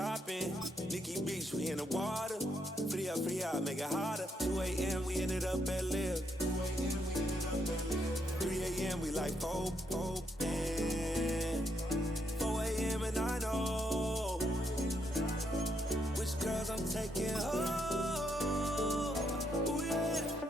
shopping. Nikki Beach, we in the water. Free up, make it harder. 2 a.m., we ended up at Live. 3 a.m., we like Pope, and 4 a.m. and I know which girls I'm taking home. Ooh, yeah.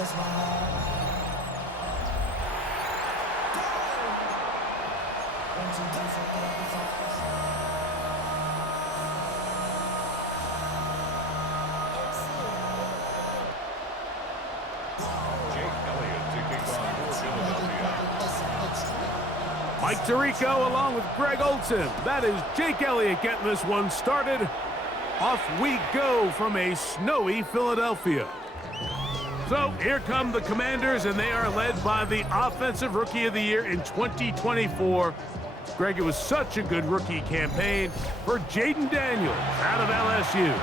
That's my heart. Mike Tirico along with Greg Olson. That is Jake Elliott getting this one started. Off we go from a snowy Philadelphia. So here come the Commanders, and they are led by the Offensive Rookie of the Year in 2024. Greg, it was such a good rookie campaign for Jaden Daniels out of LSU.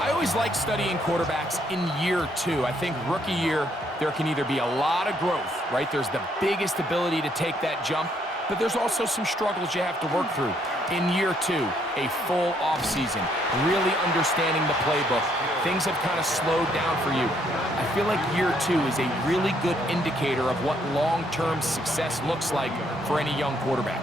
I always like studying quarterbacks in year two. I think rookie year, there can either be a lot of growth, right? There's the biggest ability to take that jump, but there's also some struggles you have to work through. In year two, a full offseason, really understanding the playbook. Things have kind of slowed down for you. I feel like year two is a really good indicator of what long-term success looks like for any young quarterback.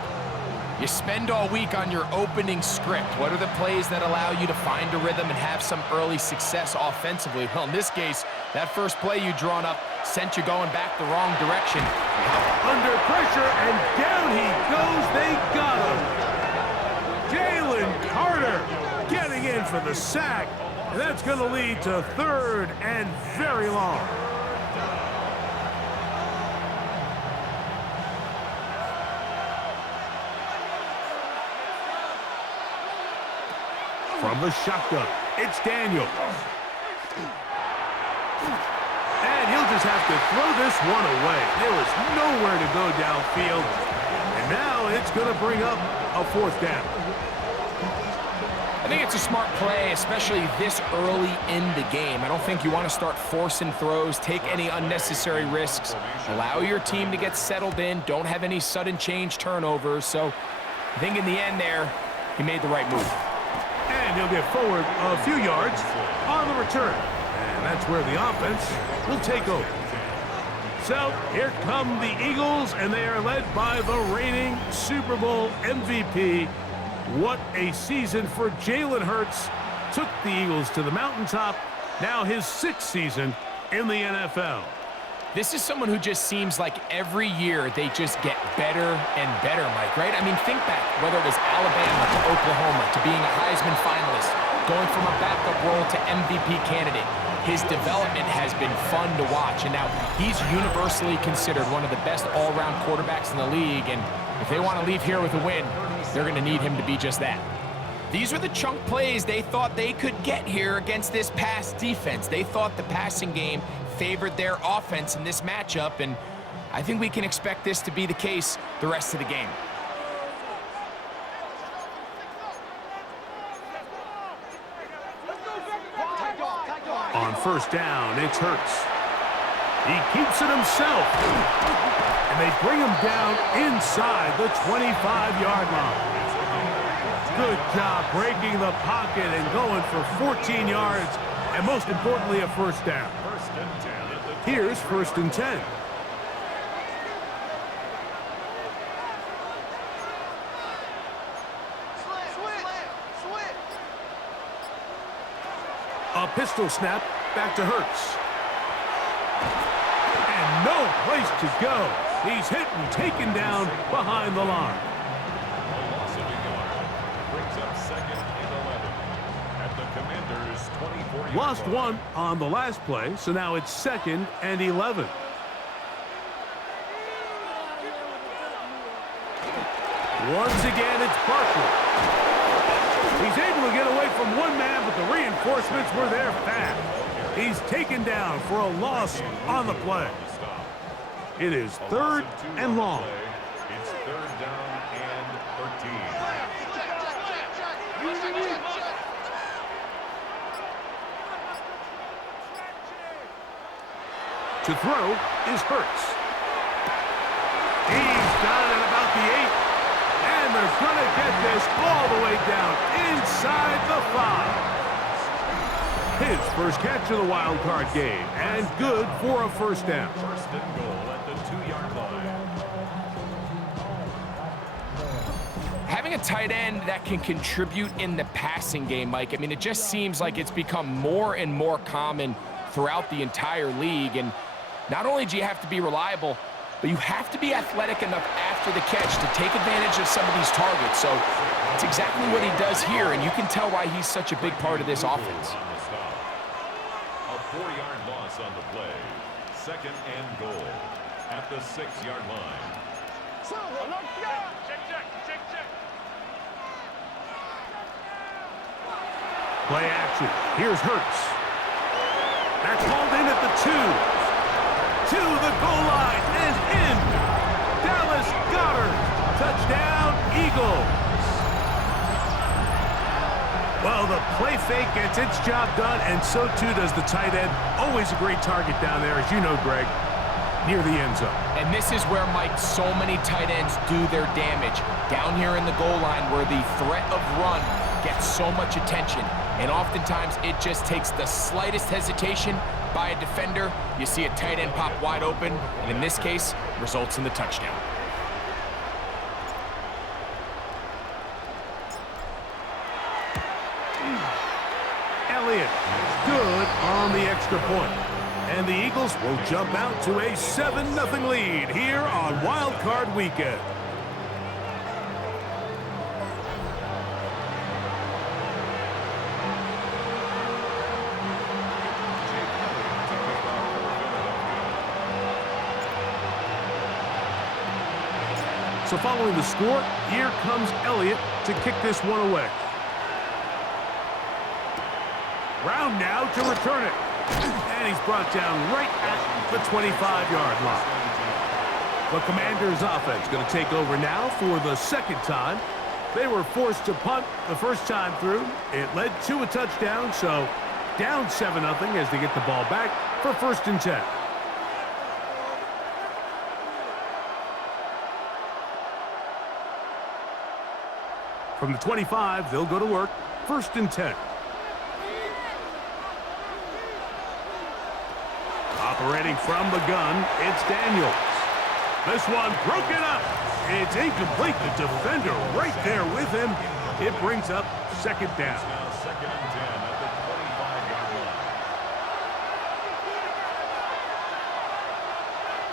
You spend all week on your opening script. What are the plays that allow you to find a rhythm and have some early success offensively? Well, in this case, that first play you drawn up sent you going back the wrong direction. Under pressure, and down he goes. They got him. Jalen Carter getting in for the sack. And that's going to lead to 3rd and very long. From the shotgun, it's Daniel. And he'll just have to throw this one away. There was nowhere to go downfield. And now it's going to bring up a 4th down. I think it's a smart play, especially this early in the game. I don't think you want to start forcing throws, take any unnecessary risks, allow your team to get settled in, don't have any sudden change turnovers. So I think in the end there, he made the right move. And he'll get forward a few yards on the return. And that's where the offense will take over. So here come the Eagles, and they are led by the reigning Super Bowl MVP. What a season for Jalen Hurts. Took the Eagles to the mountaintop. Now his 6th season in the NFL. This is someone who just seems like every year they just get better and better, Mike, right? I mean, think back, whether it was Alabama to Oklahoma to being a Heisman finalist, going from a backup role to MVP candidate. His development has been fun to watch, and now he's universally considered one of the best all-around quarterbacks in the league, and if they want to leave here with a win, they're going to need him to be just that. These are the chunk plays they thought they could get here against this pass defense. They thought the passing game favored their offense in this matchup, and I think we can expect this to be the case the rest of the game. On first down, it's Hurts. He keeps it himself. And they bring him down inside the 25-yard line. Good job breaking the pocket and going for 14 yards, and most importantly, a first down. Here's 1st and 10. A pistol snap back to Hurts. And no place to go. He's hit and taken down behind the line. Lost 1 on the last play, so now it's 2nd and 11. Once again, it's Barkley. He's able to get away from one man, but the reinforcements were there fast. He's taken down for a loss on the play. It is 3rd and long. It's 3rd down and 13. To throw is Hurts. He's got it at about the 8. And they're going to get this all the way down inside the 5. His first catch of the wild card game, and good for a first down. 1st and goal at the 2-yard line. Having a tight end that can contribute in the passing game, Mike, I mean, it just seems like it's become more and more common throughout the entire league. And not only do you have to be reliable, but you have to be athletic enough after the catch to take advantage of some of these targets. So it's exactly what he does here, and you can tell why he's such a big part of this offense. A 4-yard loss on the play. 2nd and goal at the 6-yard line. Play action. Here's Hurts. That's called in at the 2. To the goal line and in. Dallas Goedert. Touchdown, Eagles. Well, the play fake gets its job done, and so too does the tight end. Always a great target down there, as you know, Greg, near the end zone. And this is where, Mike, so many tight ends do their damage. Down here in the goal line where the threat of run gets so much attention. And oftentimes it just takes the slightest hesitation by a defender. You see a tight end pop wide open, and in this case, results in the touchdown. Elliott good on the extra point. And the Eagles will jump out to a 7-0 lead here on Wild Card Weekend. So following the score, here comes Elliott to kick this one away. Brown now to return it. And he's brought down right at the 25-yard line. The Commanders' offense going to take over now for the 2nd time. They were forced to punt the first time through. It led to a touchdown, so down 7-0 as they get the ball back for 1st and 10. From the 25, they'll go to work first and 10. Operating from the gun, it's Daniels. This one broken up. It's incomplete. The defender right there with him. It brings up second down. Now second and 10 at the 25-yard line.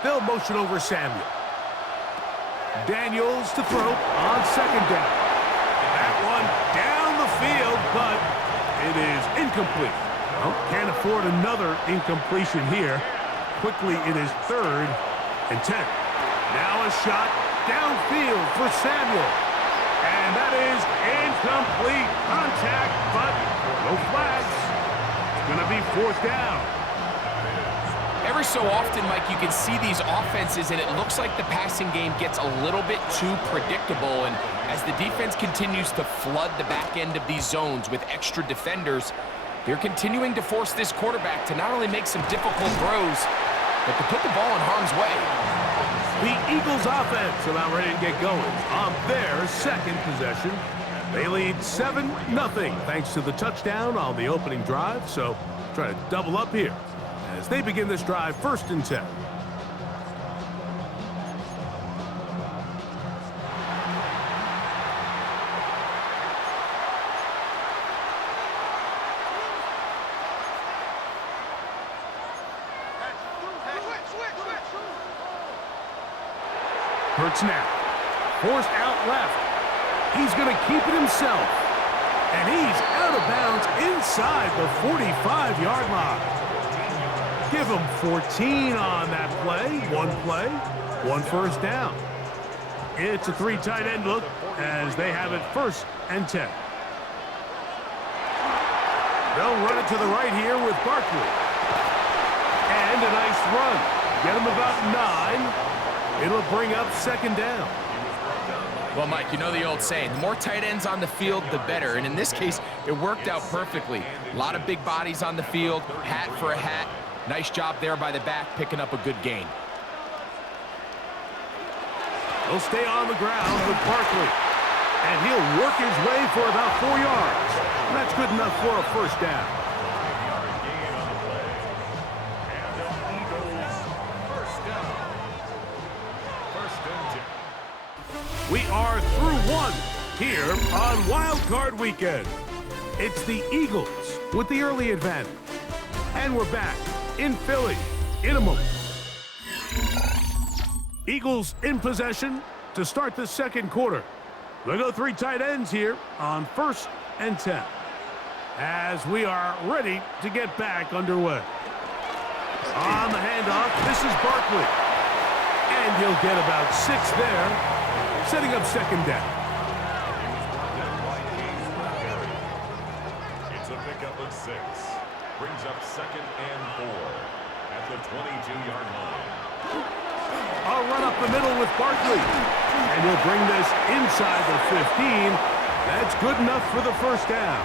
They'll motion over Samuel. Daniels to throw on second down. That one down the field, but it is incomplete. Well, can't afford another incompletion here. Quickly, it is third and 10. Now a shot downfield for Samuel. And that is incomplete contact, but no flags. It's going to be fourth down. Every so often, Mike, you can see these offenses, and it looks like the passing game gets a little bit too predictable. And as the defense continues to flood the back end of these zones with extra defenders, they're continuing to force this quarterback to not only make some difficult throws, but to put the ball in harm's way. The Eagles offense about ready to get going on their second possession. They lead 7-0 thanks to the touchdown on the opening drive. So try to double up here as they begin this drive first and 10. Hurts now. Forced out left. He's going to keep it himself. And he's out of bounds inside the 45-yard line. Give him 14 on that play. One first down. It's a three tight end look as they have it first and 10. They'll run it to the right here with Barkley. And a nice run. Get him about 9. It'll bring up second down. Well, Mike, you know the old saying, the more tight ends on the field, the better. And in this case, it worked out perfectly. A lot of big bodies on the field, hat for a hat. Nice job there by the back, picking up a good gain. He'll stay on the ground with Barkley. And he'll work his way for about 4 yards. And that's good enough for a first down. We are through one here on Wild Card Weekend. It's the Eagles with the early advantage. And we're back in Philly in a moment. Eagles in possession to start the second quarter. They'll go three tight ends here on first and 10. As we are ready to get back underway. On the handoff, this is Barkley. And he'll get about 6 there. Setting up second down. It's a pickup of 6. Brings up second and 4 at the 22-yard line. A run up the middle with Barkley. And he'll bring this inside the 15. That's good enough for the first down.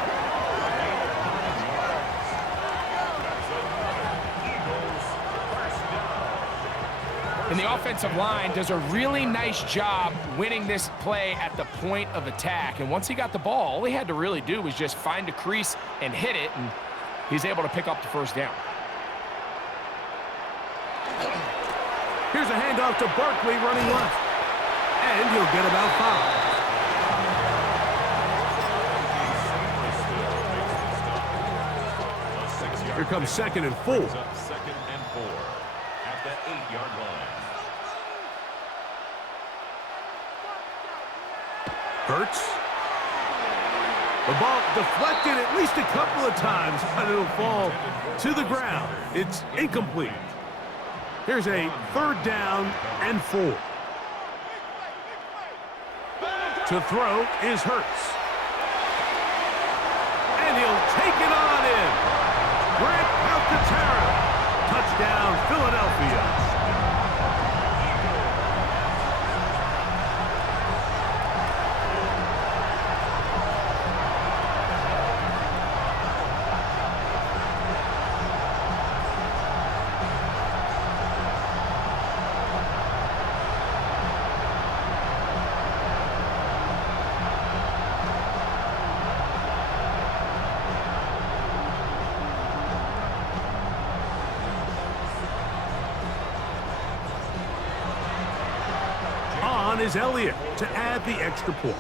And the offensive line does a really nice job winning this play at the point of attack. And once he got the ball, all he had to really do was just find a crease and hit it, and he's able to pick up the first down. Here's a handoff to Barkley running left. And he'll get about 5. Here comes second and 4. Second and 4 at the 8-yard line. Hurts. The ball deflected at least a couple of times, but it'll fall to the ground. It's incomplete. Here's a third down and 4. To throw is Hurts. And he'll take it on in. Grant Alcantara. Touchdown, Philadelphia. is Elliott to add the extra point.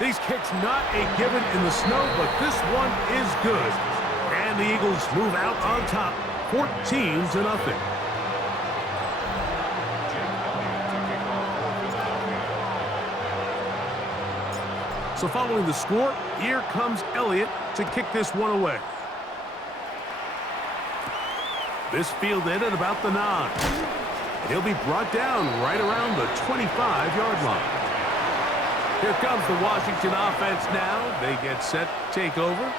These kicks not a given in the snow, but this one is good. And the Eagles move out on top, 14-0. So following the score, here comes Elliott to kick this one away. This fielded at about the 9. And he'll be brought down right around the 25-yard line. Here comes the Washington offense now. They get set to take over.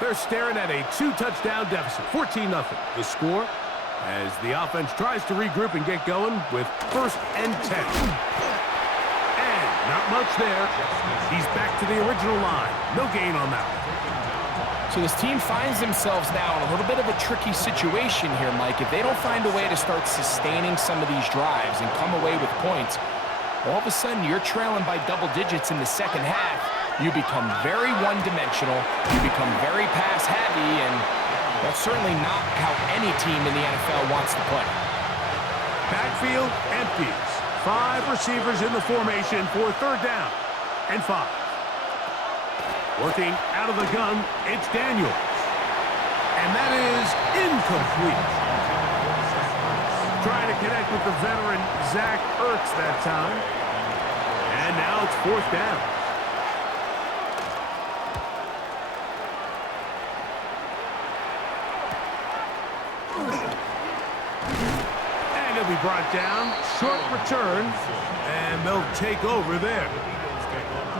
They're staring at a 2-touchdown deficit, 14-0. The score as the offense tries to regroup and get going with 1st and 10. And not much there. He's back to the original line. No gain on that one. So this team finds themselves now in a little bit of a tricky situation here, Mike. If they don't find a way to start sustaining some of these drives and come away with points, all of a sudden you're trailing by double digits in the second half. You become very one-dimensional. You become very pass-heavy, and that's certainly not how any team in the NFL wants to play. Backfield empties. 5 receivers in the formation for 3rd down and 5. Working out of the gun, it's Daniels. And that is incomplete. Trying to connect with the veteran Zach Ertz that time. And now it's 4th down. And he'll be brought down. Short return. And they'll take over there.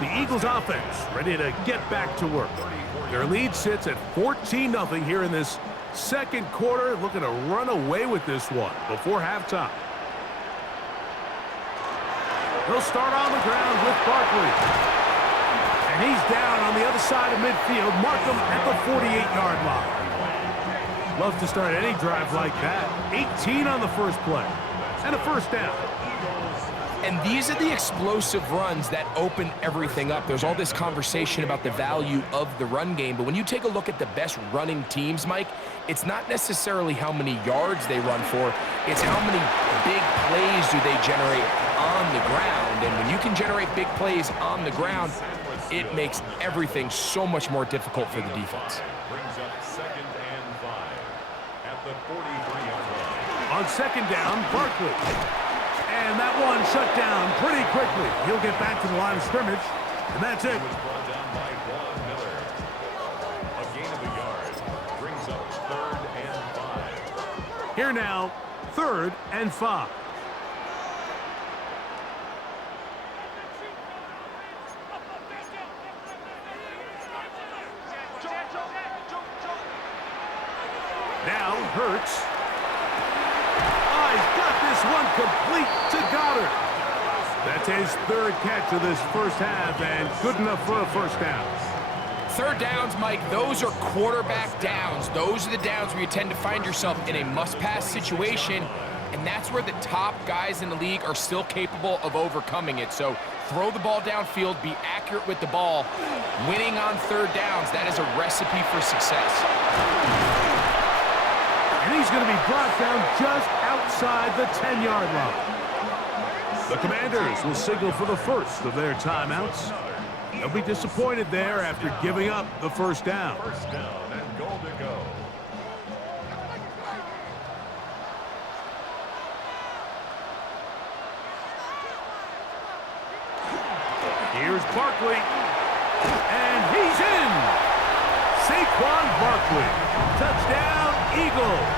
The Eagles offense ready to get back to work. Their lead sits at 14-0 here in this second quarter, looking to run away with this one before halftime. They'll start on the ground with Barkley. And he's down on the other side of midfield. Mark him at the 48-yard line. Love to start any drive like that. 18 on the first play. And a 1st down. And these are the explosive runs that open everything up. There's all this conversation about the value of the run game, but when you take a look at the best running teams, Mike, it's not necessarily how many yards they run for, it's how many big plays do they generate on the ground. And when you can generate big plays on the ground, it makes everything so much more difficult for the defense. Brings up 2nd and 5 at the 43-yard line. On 2nd down, Barkley. And that one shut down pretty quickly. He'll get back to the line of scrimmage, and that's it. He was brought down by Von Miller. A gain of a yard brings up 3rd and 5. Here now, 3rd and 5. Now Hurts. He's got this one complete to Goddard. That's his 3rd catch of this first half, and good enough for a 1st down. 3rd downs, Mike, those are quarterback downs. Those are the downs where you tend to find yourself in a must-pass situation, and that's where the top guys in the league are still capable of overcoming it. So throw the ball downfield, be accurate with the ball. Winning on 3rd downs, that is a recipe for success. And he's going to be brought down just outside the 10-yard line. The Commanders will signal for the first of their timeouts. They'll be disappointed there after giving up the 1st down. 1st down and goal to go. Here's Barkley. And he's in. Saquon Barkley. Touchdown, Eagles.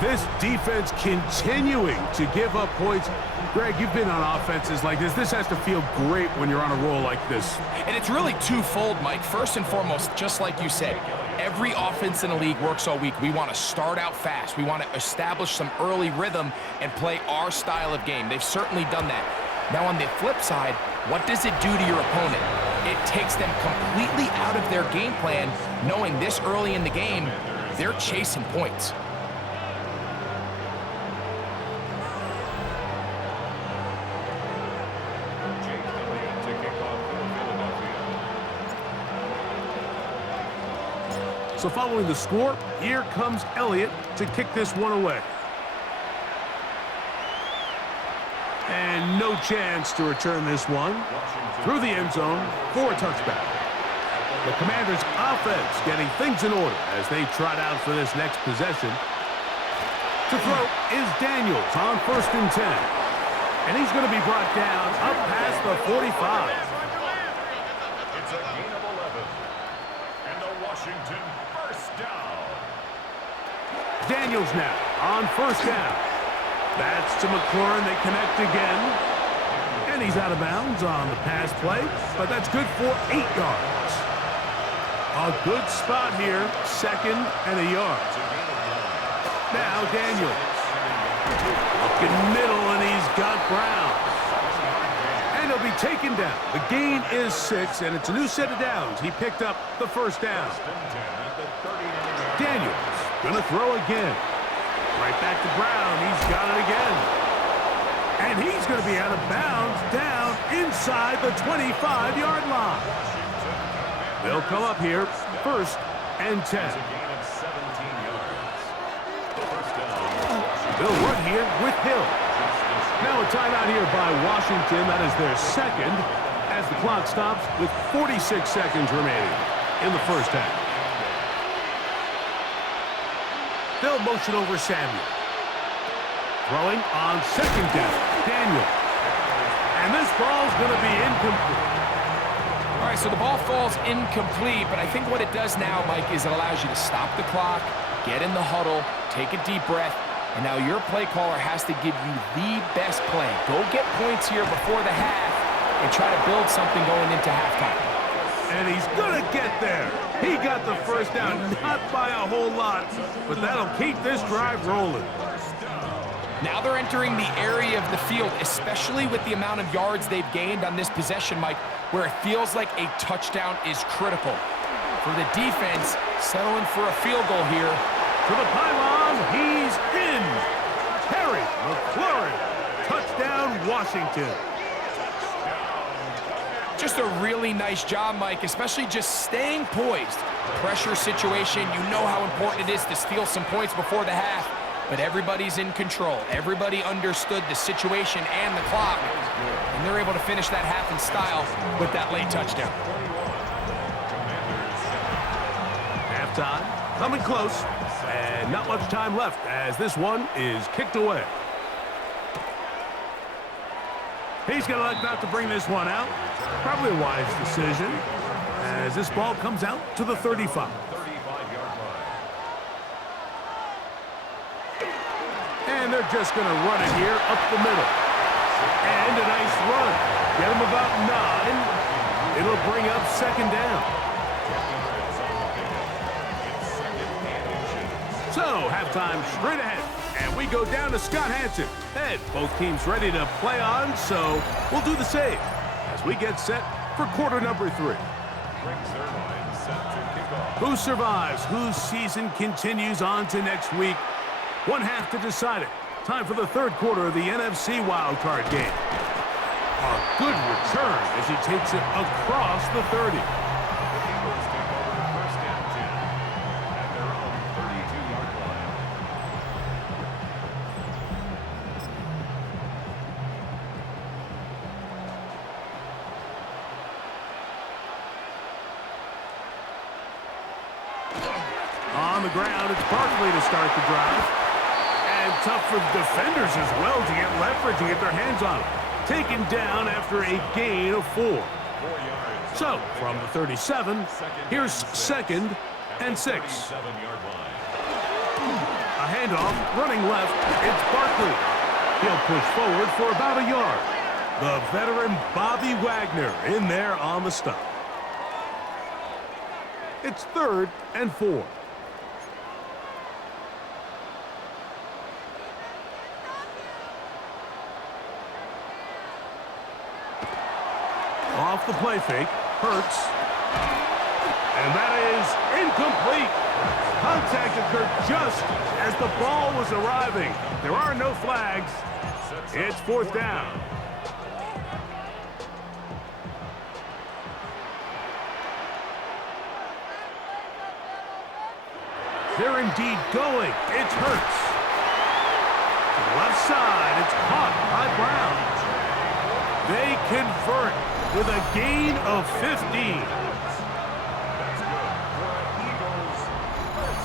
This defense continuing to give up points. Greg, you've been on offenses like this. This has to feel great when you're on a roll like this. And it's really twofold, Mike. First and foremost, just like you said, every offense in the league works all week. We want to start out fast. We want to establish some early rhythm and play our style of game. They've certainly done that. Now, on the flip side, what does it do to your opponent? It takes them completely out of their game plan, knowing this early in the game, they're chasing points. So following the score, here comes Elliott to kick this one away. And no chance to return this one through the end zone for a touchback. The Commanders' offense getting things in order as they trot out for this next possession. To throw is Daniels on 1st and 10. And he's going to be brought down up past the 45. It's a gain of 11. And the Washington first down. Daniels now on 1st down. That's to McLaurin. They connect again. And he's out of bounds on the pass play, but that's good for 8 yards. A good spot here, 2nd and a yard. Now Daniels. Looking middle, and he's got Brown. And he'll be taken down. The gain is 6, and it's a new set of downs. He picked up the 1st down. Daniels gonna throw again. Right back to Brown. He's got it again. And he's going to be out of bounds down inside the 25-yard line. They'll come up here 1st and 10. They'll run here with Hill. Now a timeout here by Washington. That is their 2nd as the clock stops with 46 seconds remaining in the 1st half. They'll motion over Samuel. Throwing on 2nd down, Daniel. And this ball's going to be incomplete. All right, so the ball falls incomplete, but I think what it does now, Mike, is it allows you to stop the clock, get in the huddle, take a deep breath, and now your play caller has to give you the best play. Go get points here before the half and try to build something going into halftime. And he's going to get there. He got the 1st down, not by a whole lot, but that'll keep this drive rolling. Now they're entering the area of the field, especially with the amount of yards they've gained on this possession, Mike, where it feels like a touchdown is critical. For the defense, settling for a field goal here. To the pylon, he's in. Harry McLaurin, touchdown Washington. Just a really nice job, Mike, especially just staying poised. Pressure situation, you know how important it is to steal some points before the half, but everybody's in control. Everybody understood the situation and the clock, and they're able to finish that half in style with that late touchdown. Halftime, coming close, and not much time left as this one is kicked away. He's going to elect not to bring this one out. Probably a wise decision as this ball comes out to the 35. And they're just going to run it here up the middle. And a nice run. Get him about 9. It'll bring up 2nd down. So, halftime straight ahead. And we go down to Scott Hanson. And both teams ready to play on, so we'll do the same as we get set for quarter number 3. Who survives? Whose season continues on to next week? One half to decide it. Time for the 3rd quarter of the NFC wildcard game. A good return as he takes it across the 30. On the ground, it's Barkley to start the drive. And tough for the defenders as well to get leverage and get their hands on him. Taken down after a gain of 4. So, from the 37, here's 2nd and 6. A handoff, running left, it's Barkley. He'll push forward for about a yard. The veteran Bobby Wagner in there on the stop. It's 3rd and 4. Off the play fake, Hurts. And that is incomplete. Contact occurred just as the ball was arriving. There are no flags. It's 4th down. are indeed going. It's Hurts. To the left side, it's caught by Brown. They convert with a gain of 15.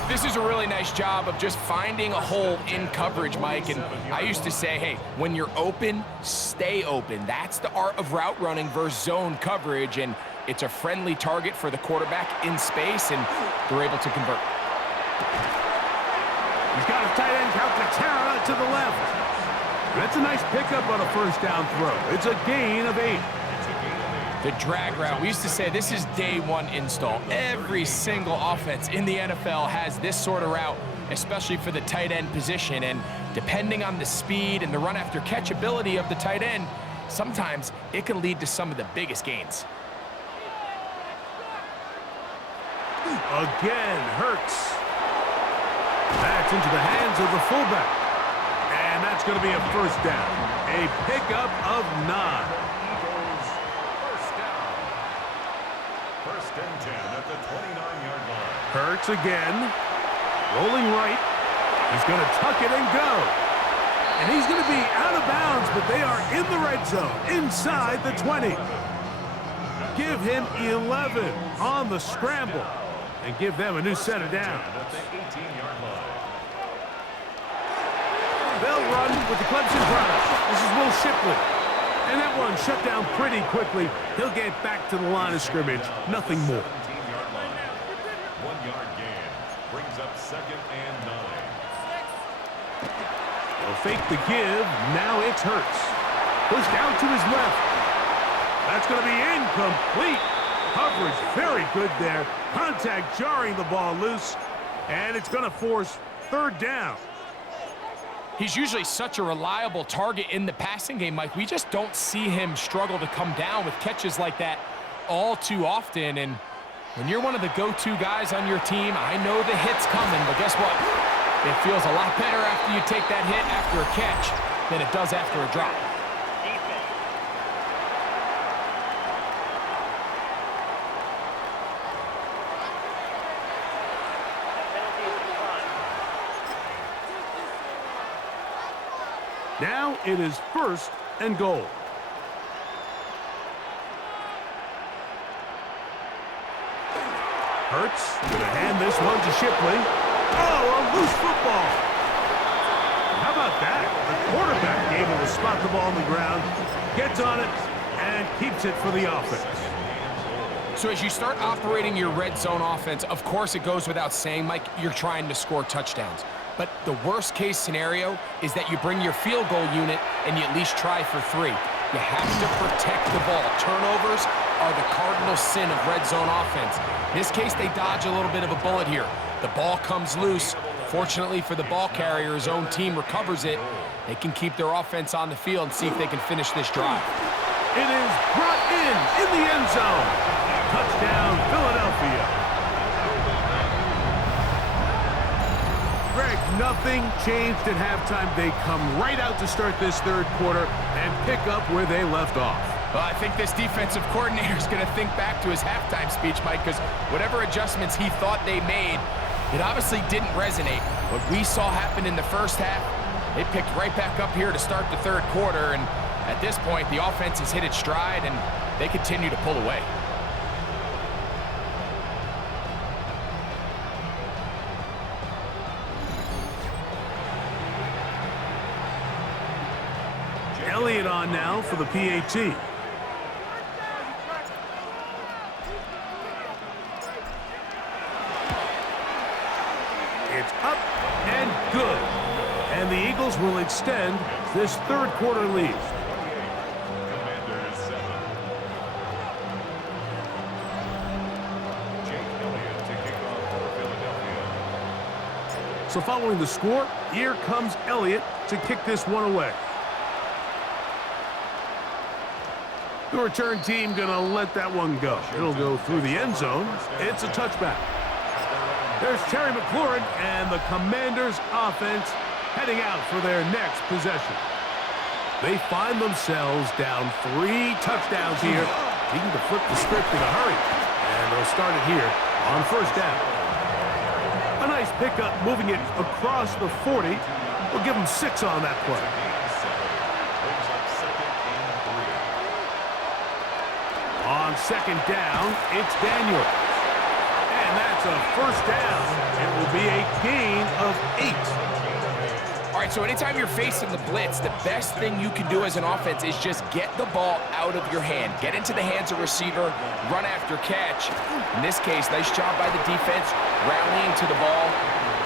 This is a really nice job of just finding a hole in coverage, Mike. And I used to say, hey, when you're open, stay open. That's the art of route running versus zone coverage. And it's a friendly target for the quarterback in space, and they're able to convert. He's got his tight end Calcaterra to the left. That's a nice pickup on a first down throw. It's a gain of 8. The drag route, we used to say this is day one install. Every single offense in the NFL has this sort of route, especially for the tight end position. And depending on the speed and the run after catch ability of the tight end, sometimes it can lead to some of the biggest gains. Again, Hurts. That's into the hands of the fullback. And that's going to be a first down. A pickup of 9. First and 10 at the 29-yard line. Hurts again. Rolling right. He's going to tuck it and go. And he's going to be out of bounds, but they are in the red zone, inside the 20. Give him 11 on the scramble and give them a new set of downs. At the 18-yard line. They'll run with the Clemson Browns. This is Will Shipley. And that one shut down pretty quickly. He'll get back to the line of scrimmage. Nothing more. 17-yard line. 1-yard gain. Brings up 2nd and 9. They'll fake the give. Now it's Hurts. Pushed out to his left. That's going to be incomplete. Coverage very good there. Contact jarring the ball loose. And it's going to force 3rd down. He's usually such a reliable target in the passing game, Mike. We just don't see him struggle to come down with catches like that all too often. And when you're one of the go-to guys on your team, I know the hit's coming, but guess what? It feels a lot better after you take that hit after a catch than it does after a drop. Now it is 1st and goal. Hurts going to hand this one to Shipley. Oh, a loose football. How about that? The quarterback able to spot the ball on the ground, gets on it, and keeps it for the offense. So as you start operating your red zone offense, of course it goes without saying, Mike, you're trying to score touchdowns. But the worst case scenario is that you bring your field goal unit and you at least try for 3. You have to protect the ball. Turnovers are the cardinal sin of red zone offense. In this case, they dodge a little bit of a bullet here. The ball comes loose. Fortunately for the ball carrier, his own team recovers it. They can keep their offense on the field and see if they can finish this drive. It is brought in the end zone. Touchdown, Philadelphia. Greg, nothing changed at halftime. They come right out to start this 3rd quarter and pick up where they left off. Well, I think this defensive coordinator is going to think back to his halftime speech, Mike, because whatever adjustments he thought they made, it obviously didn't resonate. What we saw happen in the first half, they picked right back up here to start the 3rd quarter, and at this point, the offense has hit its stride, and they continue to pull away. Elliott on now for the PAT. It's up and good. And the Eagles will extend this 3rd quarter lead. Commanders 7. Jake Elliott to kick off for Philadelphia. So following the score, here comes Elliott to kick this one away. The return team going to let that one go. It'll go through the end zone. It's a touchback. There's Terry McLaurin and the Commanders offense heading out for their next possession. They find themselves down 3 touchdowns here, needing to flip the script in a hurry. And they'll start it here on 1st down. A nice pickup, moving it across the 40. We'll give him 6 on that play. Brings up second and 3. On second down, it's Daniel. And that's a first down. It will be a gain of 8. All right, so anytime you're facing the blitz, the best thing you can do as an offense is just get the ball out of your hand. Get into the hands of receiver, run after catch. In this case, nice job by the defense, rallying to the ball.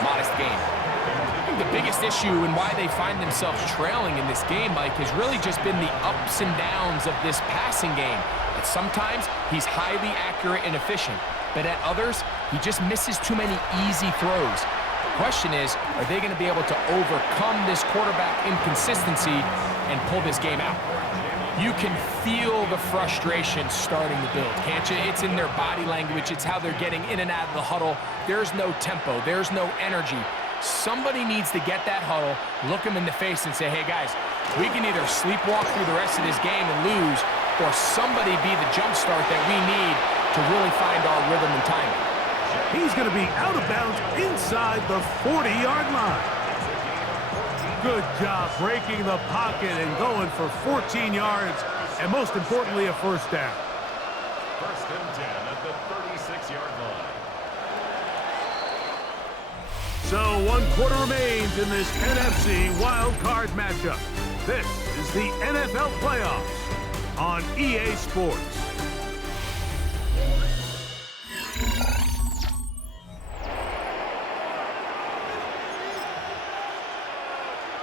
Modest gain. I think the biggest issue and why they find themselves trailing in this game, Mike, has really just been the ups and downs of this passing game. At sometimes, he's highly accurate and efficient, but at others, he just misses too many easy throws. The question is, are they going to be able to overcome this quarterback inconsistency and pull this game out? You can feel the frustration starting to build, can't you? It's in their body language. It's how they're getting in and out of the huddle. There's no tempo. There's no energy. Somebody needs to get that huddle, look them in the face and say, hey, guys, we can either sleepwalk through the rest of this game and lose, or somebody be the jump start that we need to really find our rhythm and timing. He's going to be out of bounds inside the 40-yard line. Good job breaking the pocket and going for 14 yards, and most importantly, a first down. First and 10 at the 36-yard line. So 1 quarter remains in this NFC wild card matchup. This is the NFL playoffs on EA Sports.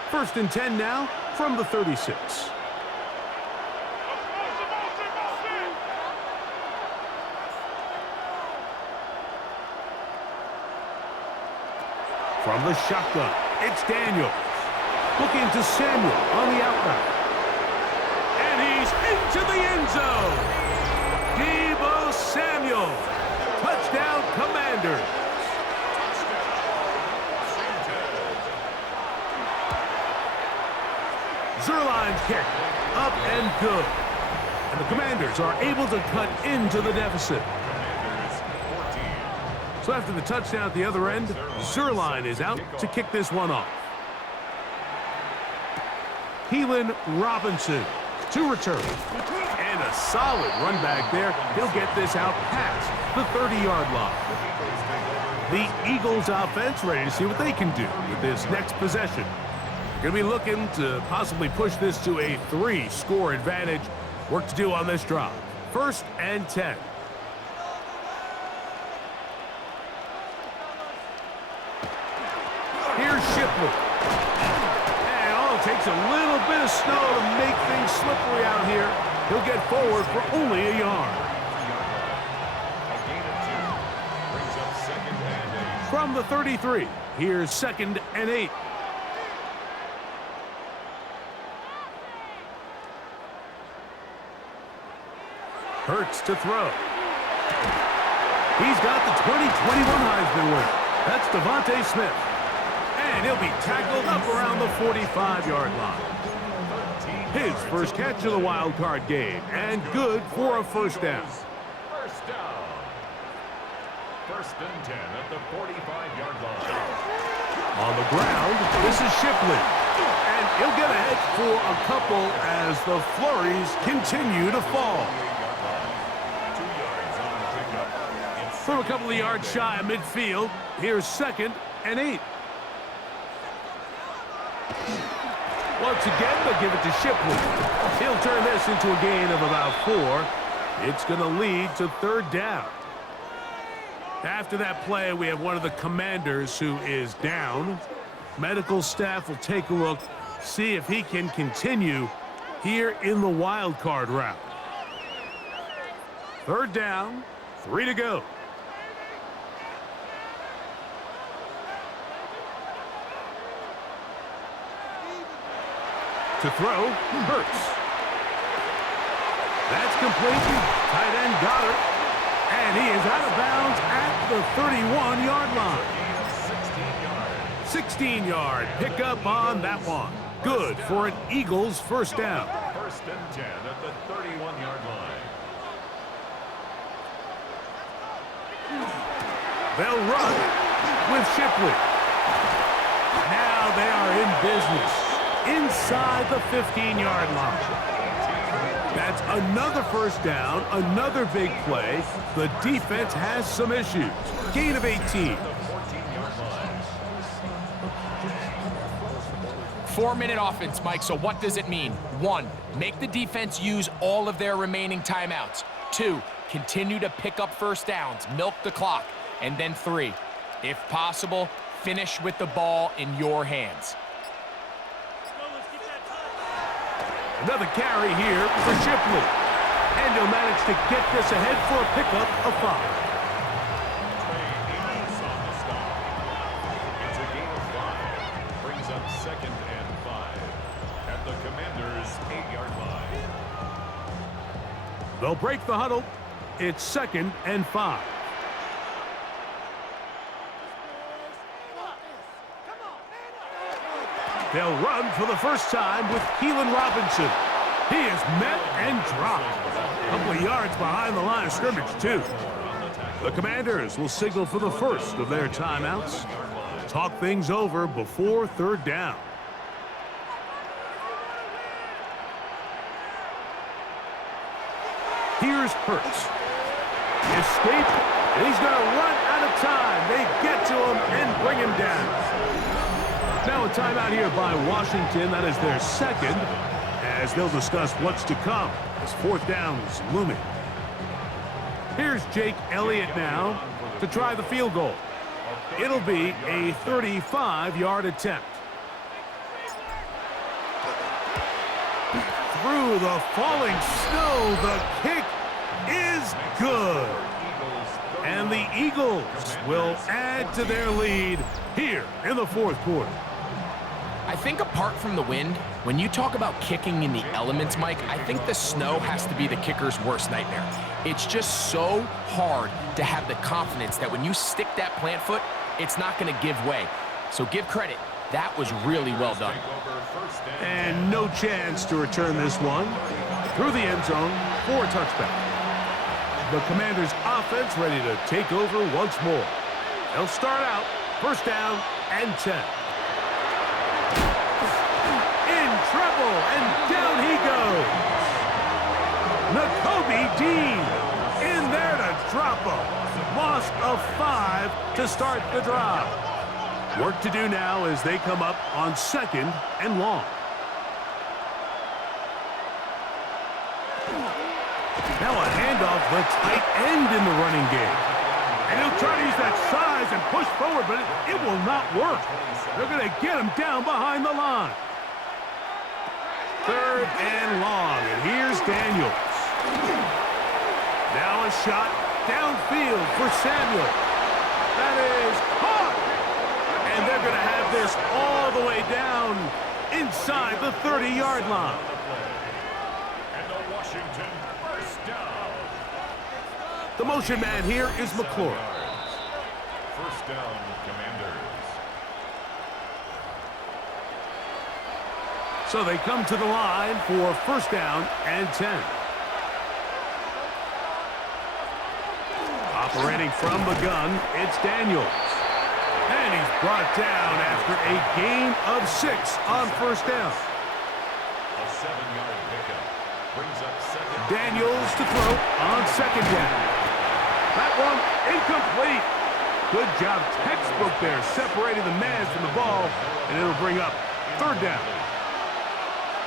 First and 10 now from the 36. From the shotgun, it's Daniels. Looking to Samuel on the outright. And he's into the end zone. Deebo Samuel. Touchdown, Commanders. Zerline's kick, up and good. And the Commanders are able to cut into the deficit. So after the touchdown at the other end, Zerline is out to kick this one off. Keelan Robinson to return. And a solid run back there. He'll get this out past the 30-yard line. The Eagles offense ready to see what they can do with this next possession. Going to be looking to possibly push this to a 3-score advantage. Work to do on this drive. First and 10. Here's Shipley. And all it takes a little bit of snow to make things slippery out here. He'll get forward for only a yard. From the 33, here's 2nd and 8. Hurts to throw. He's got the 2021 Heisman winner. That's Devontae Smith. And he'll be tackled up around the 45-yard line. His first catch of the wild card game, and good for a first down. First down. First and 10 at the 45-yard line. On the ground, this is Shipley. And he'll get ahead for a couple as the flurries continue to fall. From a couple of yards shy of midfield, here's 2nd and 8. Once again, they'll give it to Shipley. He'll turn this into a gain of about 4. It's going to lead to 3rd down. After that play, we have one of the Commanders who is down. Medical staff will take a look, see if he can continue here in the wild card round. 3rd down, 3 to go. To throw, Hurts. That's complete. Tight end got it. And he is out of bounds at the 31-yard line. 16-yard pickup on that one. Good for an Eagles first down. First and 10 at the 31-yard line. They'll run. with Shipley. Now they are in business inside the 15-yard line. That's another first down, another big play. The defense has some issues. Gain of 18. 4-minute offense, Mike, so what does it mean? 1, make the defense use all of their remaining timeouts. 2, continue to pick up first downs, milk the clock. And then 3, if possible, finish with the ball in your hands. Another carry here for Shipley. And he'll manage to get this ahead for a pickup of 5. It's a gain of 5. Brings up 2nd and 5 at the Commanders' 8-yard line. They'll break the huddle. It's 2nd and 5. They'll run for the first time with Keelan Robinson. He is met and dropped. A couple of yards behind the line of scrimmage, too. The Commanders will signal for the first of their timeouts. Talk things over before 3rd down. Here's Hurts. Escape, and he's going to run out of time. They get to him and bring him down. Now a timeout here by Washington. That is their 2nd, as they'll discuss what's to come as 4th down is looming. Here's Jake Elliott now to try the field goal. It'll be a 35-yard attempt. Through the falling snow, the kick is good. And the Eagles will add to their lead here in the 4th quarter. I think apart from the wind, when you talk about kicking in the elements, Mike, I think the snow has to be the kicker's worst nightmare. It's just so hard to have the confidence that when you stick that plant foot, it's not going to give way. So give credit. That was really well done. And no chance to return this one through the end zone for a touchback. The Commanders' offense ready to take over once more. They'll start out 1st down and 10. In trouble, and down he goes. Nakobe Dean in there to drop him. Loss of 5 to start the drive. Work to do now as they come up on 2nd and long. Now a handoff, the tight end in the running game. And he'll try to use that size and push forward, but it will not work. They're going to get him down behind the line. 3rd and long, and here's Daniels. Now a shot downfield for Samuel. That is caught. And they're going to have this all the way down inside the 30-yard line. And the Washington 1st down. The motion man here is McClure. 1st down, Commanders. So they come to the line for 1st down and 10. Operating from the gun, it's Daniels. And he's brought down after a gain of 6 on 1st down. A 7-yard pickup brings up 2nd. Daniels to throw on 2nd down. That one incomplete. Good job, textbook there, separating the man from the ball, and it'll bring up 3rd down.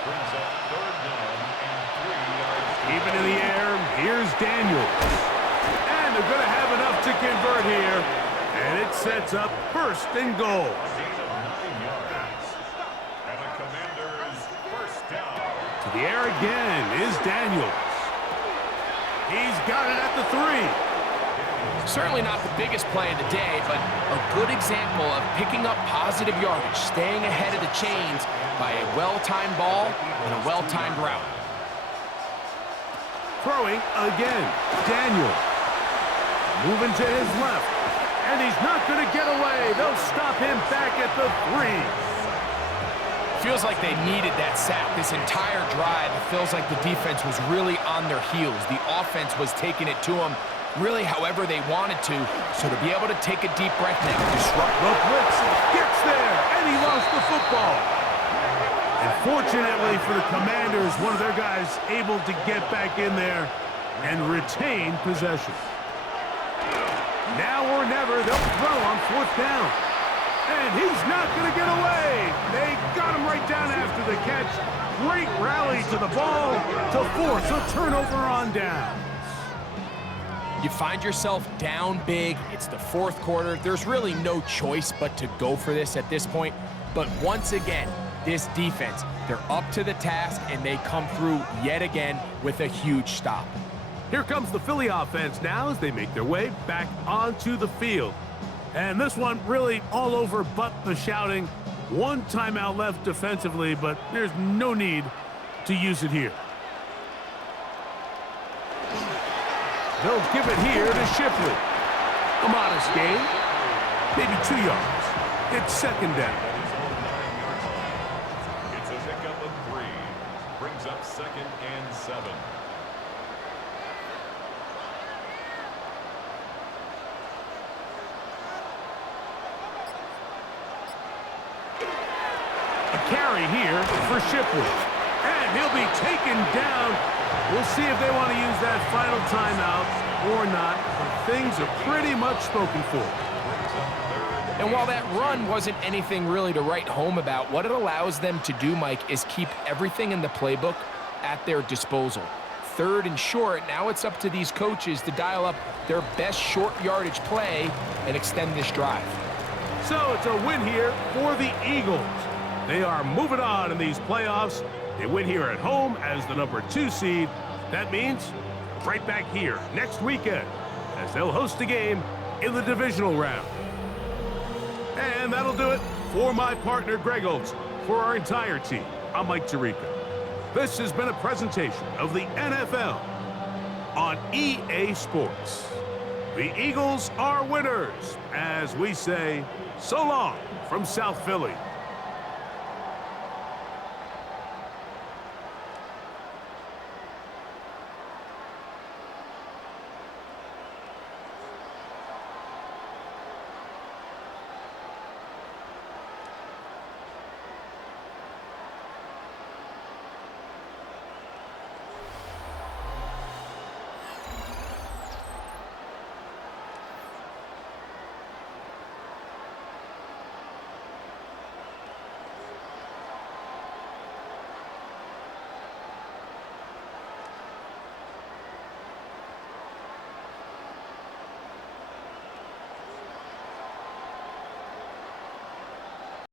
Brings up 3rd down and 3 yards. Even in the air, here's Daniels. And they're going to have enough to convert here. And it sets up 1st and goal. A gain of 9 yards. And a Commanders 1st down. To the air again is Daniels. He's got it at the 3. Certainly not the biggest play of the day, but a good example of picking up positive yardage, staying ahead of the chains by a well-timed ball and a well-timed route. Throwing again, Daniels. Moving to his left. And he's not going to get away. They'll stop him back at the 3. Feels like they needed that sack this entire drive. It feels like the defense was really on their heels. The offense was taking it to them really however they wanted to. So to be able to take a deep breath now, disrupt. The blitz gets there, and he lost the football. And fortunately for the Commanders, one of their guys able to get back in there and retain possession. Now or never, they'll throw on 4th down. And he's not going to get away. They got him right down after the catch. Great rally to the ball to force a turnover on downs. You find yourself down big. It's the 4th quarter. There's really no choice but to go for this at this point. But once again, this defense, they're up to the task, and they come through yet again with a huge stop. Here comes the Philly offense now as they make their way back onto the field. And this one really all over but the shouting. One timeout left defensively, but there's no need to use it here. They'll give it here to Shipley. A modest gain, maybe 2 yards. It's 2nd down. It's a pickup of 3. Brings up 2nd and 7. Carry here for Shipley. And he'll be taken down. We'll see if they want to use that final timeout or not. But things are pretty much spoken for. And while that run wasn't anything really to write home about, what it allows them to do, Mike, is keep everything in the playbook at their disposal. 3rd and short, now it's up to these coaches to dial up their best short yardage play and extend this drive. So it's a win here for the Eagles. They are moving on in these playoffs. They win here at home as the number 2 seed. That means right back here next weekend as they'll host a game in the divisional round. And that'll do it for my partner, Greg Olson. For our entire team, I'm Mike Tirico. This has been a presentation of the NFL on EA Sports. The Eagles are winners as we say so long from South Philly.